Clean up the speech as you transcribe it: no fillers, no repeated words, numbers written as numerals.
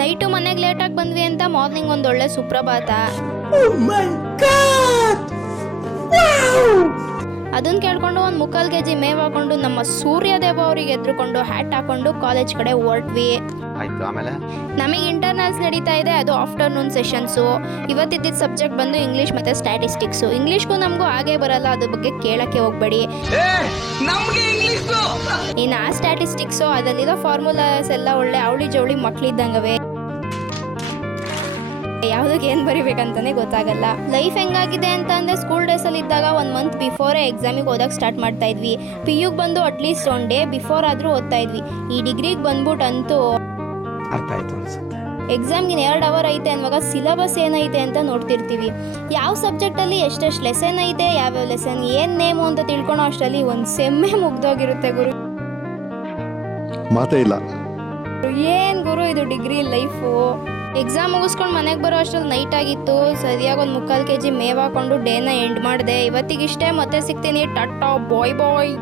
Night ಮನೆಗೆ ಲೇಟಾಗಿ ಬಂದ್ವಿ ಅಂತ ಮಾರ್ನಿಂಗ್ ಒಂದು ಒಳ್ಳೆ ಸುಪ್ರಭಾತ. ಅದನ್ನ ಕೇಳ್ಕೊಂಡು ಒಂದು 3/4 kg ಮೇವ್ ಹಾಕೊಂಡು ನಮ್ಮ ಸೂರ್ಯದೇವ ಅವರಿಗೆ ಎದ್ರುಕೊಂಡು ಹ್ಯಾಟ್ ಹಾಕೊಂಡು ಕಾಲೇಜ್ ಕಡೆ ಹೊರಟ್ವಿ. ಆಯ್ತು. ಆಮೇಲೆ ನಮಗೆ ಇಂಟರ್ನಲ್ಸ್ ನಡೀತಾ ಇದೆ, ಅದು ಆಫ್ಟರ್ನೂನ್ ಸೆಷನ್ಸು. ಇವತ್ತಿದ್ದಿದ್ದ ಸಬ್ಜೆಕ್ಟ್ ಬಂದು ಇಂಗ್ಲೀಷ್ ಮತ್ತು ಸ್ಟ್ಯಾಟಿಸ್ಟಿಕ್ಸು. ಇಂಗ್ಲೀಷ್ಗೂ ನಮಗೂ ಹಾಗೇ ಬರಲ್ಲ, ಅದ್ರ ಬಗ್ಗೆ ಕೇಳೋಕ್ಕೆ ಹೋಗ್ಬೇಡಿ. ಇನ್ನು ಆ ಸ್ಟ್ಯಾಟಿಸ್ಟಿಕ್ಸು ಅದರಲ್ಲಿರೋ ಫಾರ್ಮುಲಾಸ್ ಎಲ್ಲ ಒಳ್ಳೆ ಅವಳಿ ಜವಳಿ ಮಕ್ಳಿದ್ದಂಗವೆ, ಯಾವುದಕ್ಕೆ ಏನು ಬರಿಬೇಕಂತಾನೆ ಗೊತ್ತಾಗಲ್ಲ. ಲೈಫ್ ಹೆಂಗಾಗಿದೆ ಅಂತ ಅಂದರೆ ಸ್ಕೂಲ್ ಡೇಸಲ್ಲಿ ಇದ್ದಾಗ 1 month ಬಿಫೋರೇ ಎಕ್ಸಾಮಿಗೆ ಓದಕ್ಕೆ ಸ್ಟಾರ್ಟ್ ಮಾಡ್ತಾ ಇದ್ವಿ. PUಗೆ ಬಂದು ಅಟ್ಲೀಸ್ಟ್ 1 day ಬಿಫೋರ್ ಆದರೂ ಓದ್ತಾ ಇದ್ವಿ. ಈ ಡಿಗ್ರಿಗೆ ಬಂದ್ಬಿಟ್ಟು ಅಂತೂ ಅರ್ಥ ಆಯ್ತು ಅನ್ಸುತ್ತೆ. ಎಕ್ಸಾಮ್ಗೆ 2 hour ಐತೆ ಅನ್ನುವಾಗ ಸಿಲೆಬಸ್ ಏನೈತೆ ಅಂತ ನೋಡ್ತಿರ್ತೀವಿ. ಯಾವ ಸಬ್ಜೆಕ್ಟಲ್ಲಿ ಎಷ್ಟೆಷ್ಟು ಲೆಸನ್ ಐತೆ, ಯಾವ್ಯಾವ ಲೆಸನ್ ಏನು ನೇಮು ಅಂತ ತಿಳ್ಕೊಳೋ ಅಷ್ಟರಲ್ಲಿ ಒಂದು ಸೆಮ್ಮೆ ಮುಗ್ದೋಗಿರುತ್ತೆ ಗುರು. ಮಾತೇ ಇಲ್ಲ. ಏನು ಗುರು ಇದು ಡಿಗ್ರಿ ಲೈಫು. ಎಕ್ಸಾಮ್ ಮುಗಿಸ್ಕೊಂಡು ಮನೆಗೆ ಬರೋ ಅಷ್ಟರಲ್ಲಿ ನೈಟ್ ಆಗಿತ್ತು. ಸರಿಯಾಗಿ ಒಂದು 3/4 kg ಮೇವ್ ಹಾಕೊಂಡು ಡೇನ ಎಂಡ್ ಮಾಡಿದೆ. ಇವತ್ತಿಗಿಷ್ಟೇ, ಮತ್ತೆ ಸಿಗ್ತೀನಿ. ಟಾಟಾ ಬಾಯ್ ಬಾಯ್.